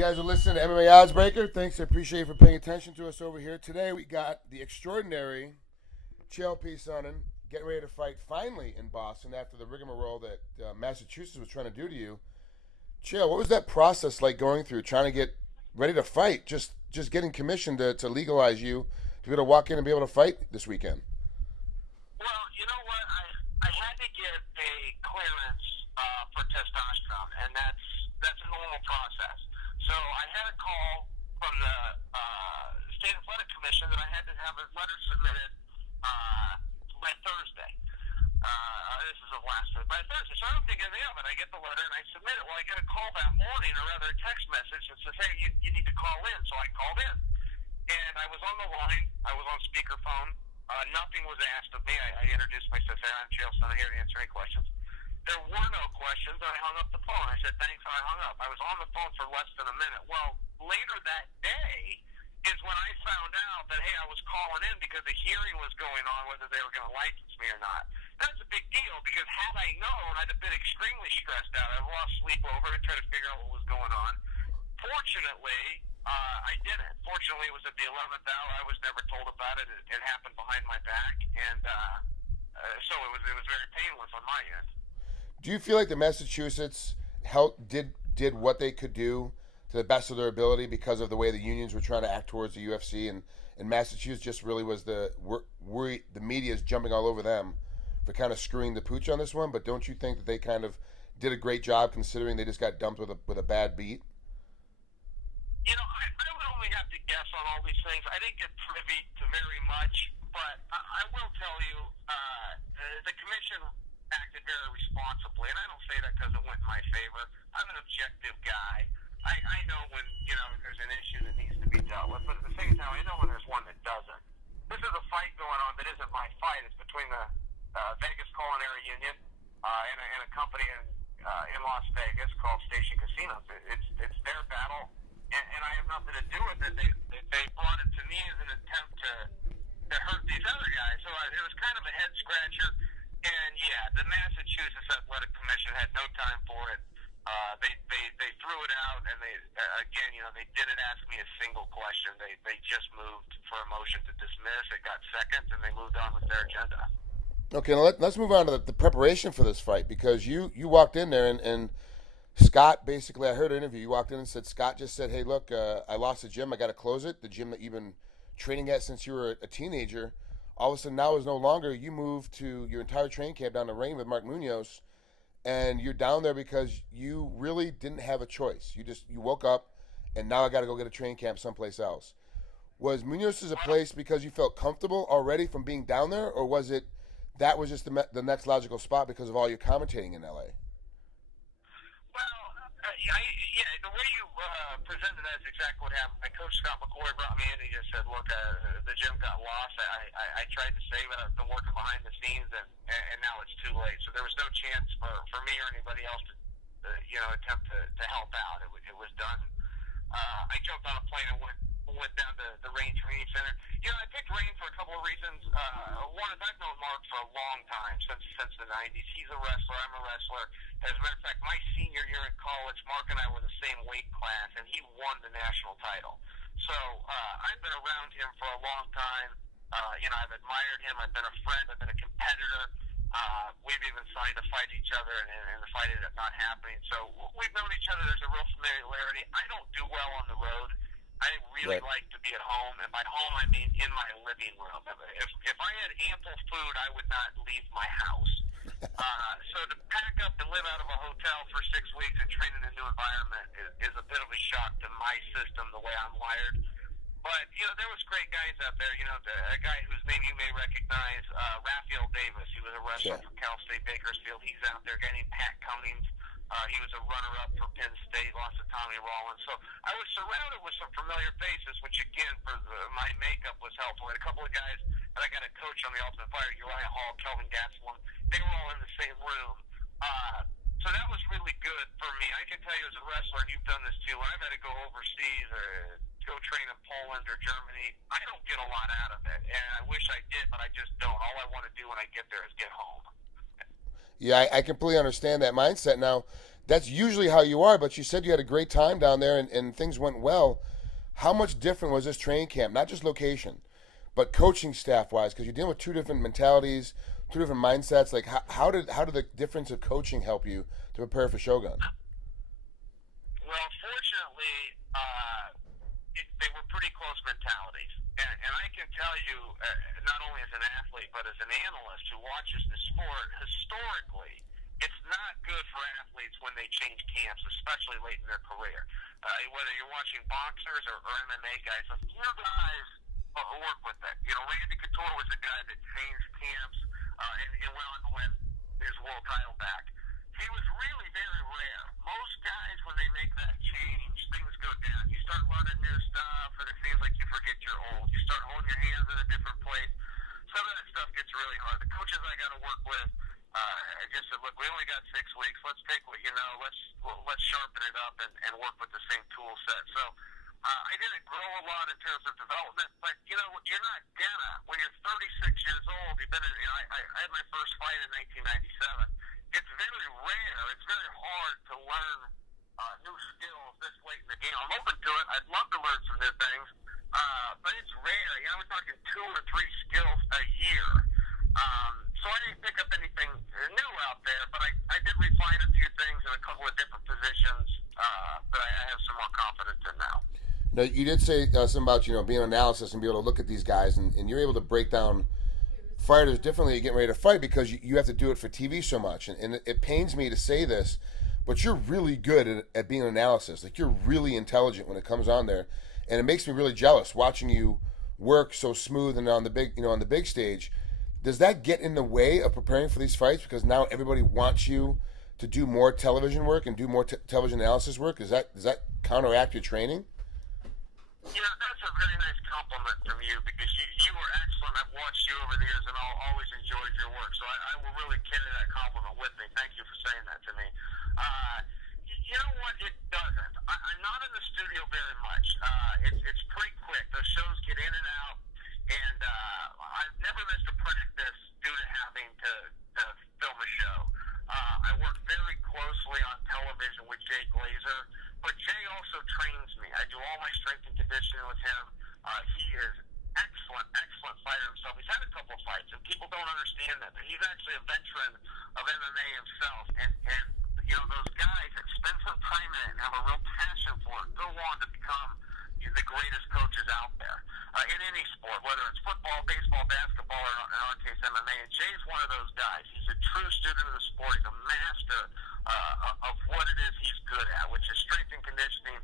guys are listening to MMA Oddsbreaker. Thanks, I appreciate you for paying attention to us over here. Today we got the extraordinary Chael Sonnen getting ready to fight finally in Boston after the rigmarole that Massachusetts was trying to do to you. Chael, what was that process like going through, trying to get ready to fight, just getting commissioned to legalize you to be able to walk in and be able to fight this weekend? Well, you know what? I had to get a clearance for testosterone, and that's a normal process. So I had a call from the State Athletic Commission that I had to have a letter submitted by Thursday. This is of last week. By Thursday. So I don't think anything of it. I get the letter and I submit it. Well, I get a call that morning, or rather a text message that says, hey, you need to call in. So I called in. And I was on the line. I was on speakerphone. Nothing was asked of me. I introduced myself. Hey, I'm Chael Sonnen, here to answer any questions. There were no questions, and I hung up the phone. I said, thanks, and I hung up. I was on the phone for less than a minute. Well, later that day is when I found out that, hey, I was calling in because the hearing was going on whether they were going to license me or not. That's a big deal because had I known, I'd have been extremely stressed out. I lost sleep over it, tried to figure out what was going on. Fortunately, I didn't. Fortunately, it was at the 11th hour. I was never told about it. It happened behind my back, and so it was very painless on my end. Do you feel like the Massachusetts did what they could do to the best of their ability because of the way the unions were trying to act towards the UFC, and Massachusetts just really was the media is jumping all over them for kind of screwing the pooch on this one? But don't you think that they kind of did a great job considering they just got dumped with a bad beat? You know, I would only have to guess on all these things. I didn't get privy to very much, but I will tell you, the commission acted very responsibly, and I don't say that because it went in my favor. I'm an objective guy. I know when, there's an issue that needs to be dealt with, but at the same time, I know when there's one that doesn't. This is a fight going on that isn't my fight. It's between the Vegas Culinary Union and a company in Las Vegas called Station Casinos. It's their battle, and I have nothing to do with it. They brought it to me as an attempt to hurt these other guys, so it was kind of a head scratcher. And yeah, the Massachusetts Athletic Commission had no time for it. They threw it out, and they didn't ask me a single question. They just moved for a motion to dismiss. It got second, and they moved on with their agenda. Okay, now let's move on to the preparation for this fight, because you walked in there and Scott, basically, I heard an interview. You walked in and said, Scott just said, hey, look, I lost the gym. I got to close it. The gym that you've been training at since you were a teenager. All of a sudden now is no longer. You moved to your entire training camp down to Rain with Mark Munoz, and you're down there because you really didn't have a choice. You woke up, and now I got to go get a training camp someplace else. Was Munoz's a place because you felt comfortable already from being down there, or was it that was just the next logical spot because of all your commentating in LA? The way you presented that is exactly what happened. My coach, Scott McCoy, brought me in and he just said, look, the gym got lost. I tried to save it. I've been working behind the scenes, and now it's too late. So there was no chance for me or anybody else to, attempt to help out. It was done. I jumped on a plane and went down to the Rain Training Center. I picked Rain for a couple of reasons. One is I've known Mark for a long time, since the 90s. He's a wrestler. I'm a wrestler. As a matter of fact, my senior year in college, Mark and I were the same weight class, and he won the national title. So I've been around him for a long time. I've admired him. I've been a friend. I've been a competitor. We've even signed to fight each other, and the fight ended up not happening. So we've known each other. There's a real familiarity. I don't do well on the road. I really like to be at home, and by home I mean in my living room. If I had ample food, I would not leave my house. So to pack up and live out of a hotel for 6 weeks and train in a new environment is a bit of a shock to my system, the way I'm wired. But, there was great guys out there. A guy whose name you may recognize, Raphael Davis. He was a wrestler for Cal State Bakersfield. He's out there. A guy named Pat Cummings. He was a runner-up for Penn State, lost to Tommy Rollins. So I was surrounded with some familiar faces, which, again, for my makeup was helpful. I had a couple of guys that I got to coach on the Ultimate Fighter, Uriah Hall, Kelvin Gastelum. They were all in the same room. So that was really good for me. I can tell you as a wrestler, and you've done this too, when I've had to go overseas or go train in Poland or Germany, I don't get a lot out of it. And I wish I did, but I just don't. All I want to do when I get there is get home. Yeah, I completely understand that mindset. Now, that's usually how you are. But you said you had a great time down there and things went well. How much different was this training camp? Not just location, but coaching staff wise, because you're dealing with two different mentalities, two different mindsets. Like how did the difference of coaching help you to prepare for Shogun? Well, fortunately, they were pretty close mentalities. And I can tell you, not only as an athlete, but as an analyst who watches the sport, historically, it's not good for athletes when they change camps, especially late in their career. Whether you're watching boxers or MMA guys, a few guys work with that. You know, Randy Couture was a guy that changed camps and went on to win his world title back. He was really very rare. Most guys, when they make that change, things go down. You start learning new stuff, and it seems like you forget you're old. You start holding your hands in a different place. Some of that stuff gets really hard. The coaches I got to work with, I just said, look, we only got 6 weeks. Let's take what you know. Let's sharpen it up and work with the same tool set. So I didn't grow a lot in terms of development, but you know, you're not gonna. When you're 36 years old, you've been in. You know, I had my first fight in 1997. It's very rare. It's very hard to learn new skills this late in the game. I'm open to it. I'd love to learn some new things, but it's rare. You know, we're talking 2 or 3 skills a year. So I didn't pick up anything new out there, but I did refine a few things in a couple of different positions that I have some more confidence in now. Now, you did say something about being an analysis and be able to look at these guys, and you're able to break down fighters differently getting ready to fight because you have to do it for TV so much. And it pains me to say this, but you're really good at being an analysis. Like, you're really intelligent when it comes on there, and it makes me really jealous watching you work so smooth and on the big stage. Does that get in the way of preparing for these fights because now everybody wants you to do more television work and do more television analysis work? Does that counteract your training? Yeah, that's a very nice compliment from you because you were excellent. I've watched you over the years and I'll always enjoyed your work. So I will really carry that compliment with me. Thank you for saying that to me. You know what? It doesn't. I'm not in the studio very much. It's pretty quick. Those shows get in and out, and I've never missed a practice due to having to film a show. I work very closely on television with Jay Glazer, but Jay also trains me. I do all my strength and conditioning with him. He is excellent fighter himself. He's had a couple of fights, and people don't understand that, but he's actually a veteran of MMA himself. And you know, those guys that spend some time in it and have a real passion for it go on to become the greatest coaches out there in any sport, whether it's football, baseball, basketball, or in our case MMA. And Jay's one of those guys. He's a true student of the sport. He's a master of what it is he's good at, which is strength and conditioning,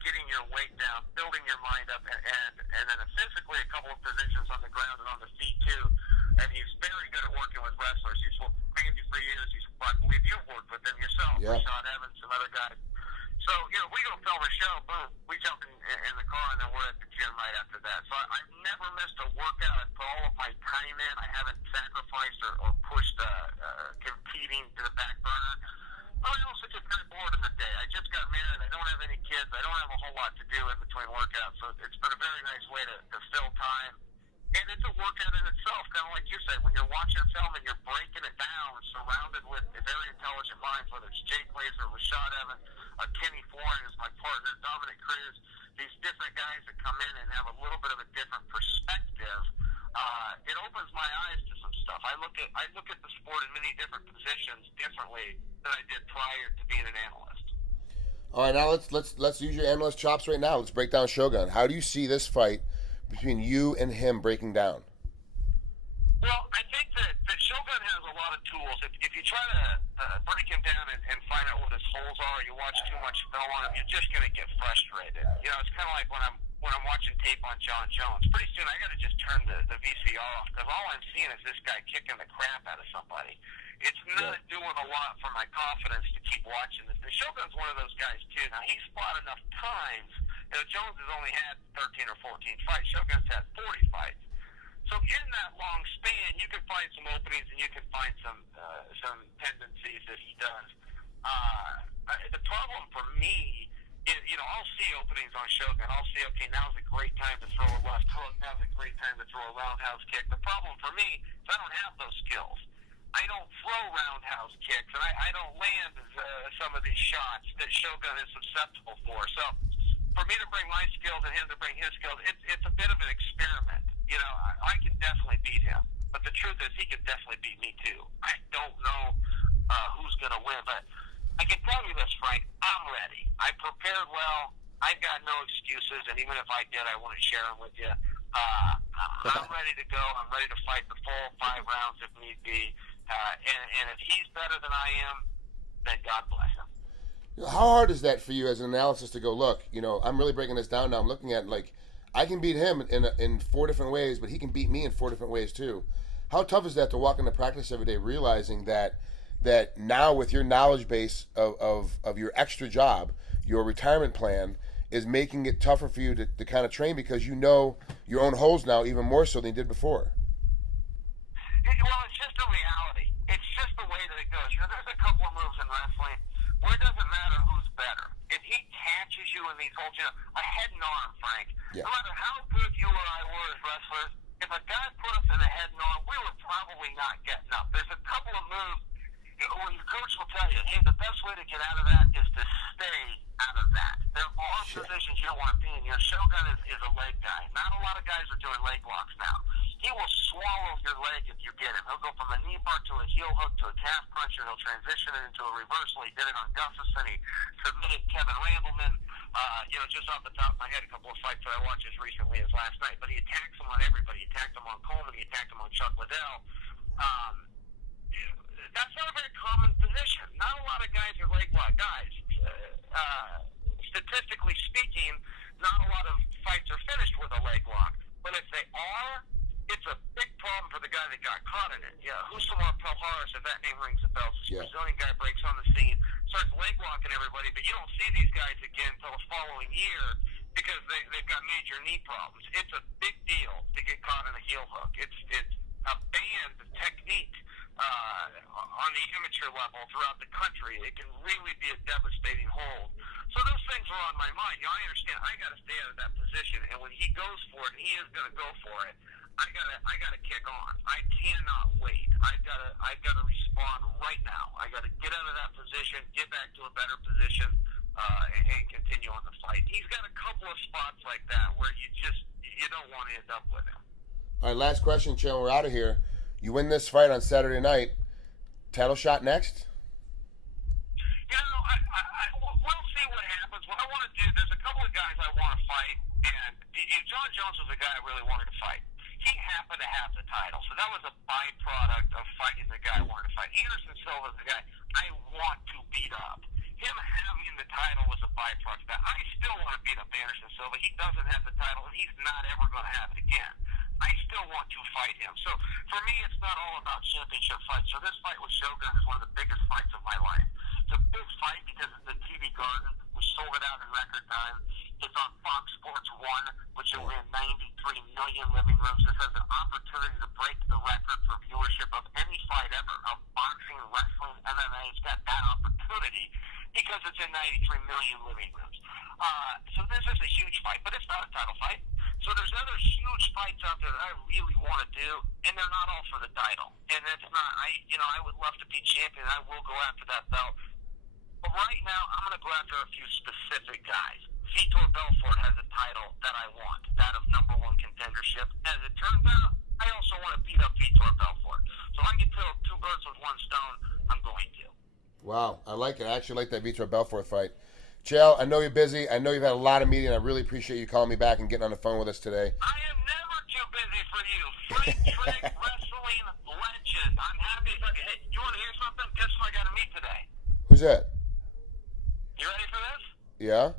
getting your weight down, building your mind up, and then physically a couple of positions on the ground and on the feet too. And he's very good at working with wrestlers. He's worked with Randy for years. I believe you've worked with him yourself, Yeah. Sean Evans, some other guys. So, you know, we go film a show, boom, we jump in the car, and then we're at the gym right after that. So I've never missed a workout. I put all of my time in. I haven't sacrificed or pushed competing to the back burner. I also get kind of bored in the day. I just got married. I don't have any kids. I don't have a whole lot to do in between workouts. So it's been a very nice way to fill time. And it's a workout in itself, kind of like you said. When you're watching a film and you're breaking it down, surrounded with very intelligent minds, whether it's Jay Glazer, Rashad Evans, Kenny Florin is my partner, Dominic Cruz, these different guys that come in and have a little bit of a different perspective, it opens my eyes to some stuff. I look at the sport in many different positions differently than I did prior to being an analyst. All right, now let's use your analyst chops right now. Let's break down Shogun. How do you see this fight between you and him breaking down? Well, I think that Shogun has a lot of tools. If you try to break him down and find out what his holes are, or you watch too much film on him, you're just going to get frustrated. You know, it's kind of like when I'm watching tape on John Jones. Pretty soon I got to just turn the VCR off because all I'm seeing is this guy kicking the crap out of somebody. It's not doing a lot for my confidence to keep watching this. The Shogun's one of those guys too. Now he's fought enough times. You know, Jones has only had 13 or 14 fights. Shogun's had 40 fights. So in that long span, you can find some openings and you can find some tendencies that he does. The problem for me is, you know, I'll see openings on Shogun. I'll see, okay, now's a great time to throw a left hook. Now's a great time to throw a roundhouse kick. The problem for me is I don't have those skills. I don't throw roundhouse kicks, and I don't land some of these shots that Shogun is susceptible for. So for me to bring my skills and him to bring his skills, it's a bit of an experiment. You know, I can definitely beat him, but the truth is he can definitely beat me too. I don't know who's going to win, but I can tell you this, Frank, I'm ready. I prepared well. I've got no excuses, and even if I did, I wouldn't share them with you. I'm ready to go. I'm ready to fight the full 5 rounds if need be. And if he's better than I am, then God bless him. How hard is that for you as an analysis to go, look, you know, I'm really breaking this down now. I'm looking at, like, I can beat him in 4 different ways, but he can beat me in 4 different ways too. How tough is that to walk into practice every day realizing that now with your knowledge base of your extra job, your retirement plan is making it tougher for you to kind of train because you know your own holes now even more so than you did before? Well, it's just a reality. It's just the way that it goes. You know, there's a couple of moves in wrestling where it doesn't matter who's better. If he catches you in these holds, you know, a head and arm, Frank, Yeah. no matter how good you or I were as wrestlers, if a guy put us in a head and arm, we were probably not getting up. There's a couple of moves when your coach will tell you, hey, the best way to get out of that is to stay out of that. There are positions you don't want to be in. Your Shogun is a leg guy. Not a lot of guys are doing leg locks now. He will swallow your leg if you get him. He'll go from a knee bar to a heel hook to a calf puncher. He'll transition it into a reversal. He did it on Gustafson. He submitted Kevin Randleman. You know, just off the top of my head, a couple of fights that I watched as recently as last night. But he attacks him on everybody. He attacked him on Coleman. He attacked him on Chuck Liddell. That's not a very common position. Not a lot of guys are leg lock guys. Statistically speaking, not a lot of fights are finished with a leg lock. But if they are, it's a big problem for the guy that got caught in it. Yeah, Husumar Pelharis, if that name rings a bell, this Brazilian guy breaks on the scene, starts leg locking everybody, but you don't see these guys again until the following year because they've got major knee problems. It's a big deal to get caught in a heel hook. It's a banned technique on the amateur level throughout the country. It can really be a devastating hold. So those things are on my mind. You know, I understand I got to stay out of that position, and when he goes for it, and he is going to go for it, I gotta kick on. I cannot wait. I've got to respond right now. I got to get out of that position, get back to a better position, and continue on the fight. He's got a couple of spots like that where you don't want to end up with him. All right, last question, Chael. We're out of here. You win this fight on Saturday night. Title shot next? You know, we'll see what happens. What I want to do, there's a couple of guys I want to fight, and John Jones was a guy I really wanted to fight. He happened to have the title, so that was a byproduct of fighting the guy I wanted to fight. Anderson Silva is the guy I want to beat up. Him having the title was a byproduct of that. I still want to beat up Anderson Silva. He doesn't have the title, and he's not ever going to have it again. I still want to fight him. So for me, it's not all about championship fights. So this fight with Shogun is one of the biggest fights of my life. It's a big fight because it's the TV Garden. We sold it out in record time. It's on Fox Sports 1, which will win 93 million living rooms. This has an opportunity to break the record for viewership of any fight ever, of boxing, wrestling, MMA. It's got that opportunity because it's in 93 million living rooms. So this is a huge fight, but it's not a title fight. So there's other huge fights out there that I really want to do, and they're not all for the title. And it's not, I would love to be champion, and I will go after that belt. But right now, I'm going to go after a few specific guys. Vitor Belfort has a title that I want, that of #1 contendership. As it turns out, I also want to beat up Vitor Belfort. So if I can kill 2 birds with 1 stone, I'm going to. Wow, I like it. I actually like that Vitor Belfort fight. Chael, I know you're busy. I know you've had a lot of meetings. I really appreciate you calling me back and getting on the phone with us today. I am never too busy for you. Frank Trigg, wrestling legend. I'm happy. Hey, you want to hear something? Guess who I got to meet today? Who's that? You ready for this? Yeah?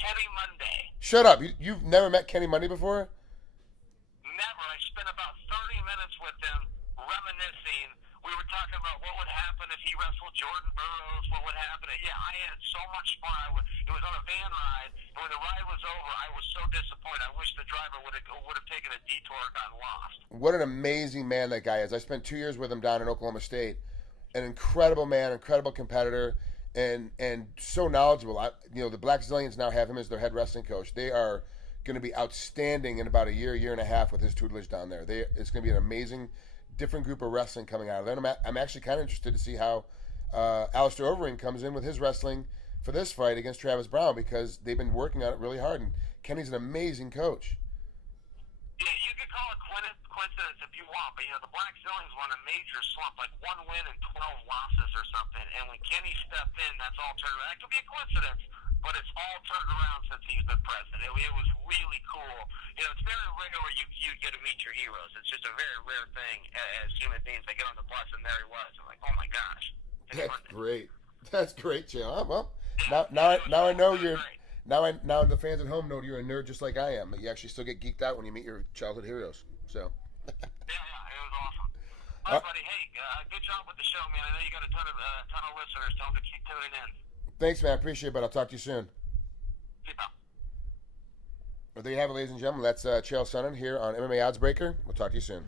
Kenny Monday. Shut up. You've never met Kenny Monday before? Never. I spent about 30 minutes with him reminiscing. We were talking about what would happen if he wrestled Jordan Burroughs, what would happen. Yeah, I had so much fun. It was on a van ride, and when the ride was over, I was so disappointed. I wish the driver would have taken a detour and gotten lost. What an amazing man that guy is. I spent 2 years with him down in Oklahoma State. An incredible man, incredible competitor, and so knowledgeable. The Black Zillions now have him as their head wrestling coach. They are going to be outstanding in about a year and a half with his tutelage down there. It's going to be an amazing different group of wrestling coming out of there. And I'm actually kind of interested to see how Alistair Overeem comes in with his wrestling for this fight against Travis Brown, because they've been working on it really hard. And Kenny's an amazing coach. Yeah, you could call it coincidence if you want, but the Black Zillings won a major slump, like 1 win and 12 losses or something. And when Kenny stepped in, that's all turned around. That could be a coincidence, but it's all turned around since he's been president. It was really cool. It's very rare where you get to meet your heroes. It's just a very rare thing as human beings. They get on the bus and there he was. I'm like, oh my gosh. That's great. That's great, Chael. Well, Yeah, now I know you're. great. Now the fans at home know you're a nerd just like I am. But you actually still get geeked out when you meet your childhood heroes. So. Yeah, it was awesome. All right, buddy. Hey, good job with the show, man. I know you got a ton of listeners. Tell them to keep tuning in. Thanks, man. Appreciate it, but I'll talk to you soon. See you, pal. Well, there you have it, ladies and gentlemen. That's Chael Sonnen here on MMA Oddsbreaker. We'll talk to you soon.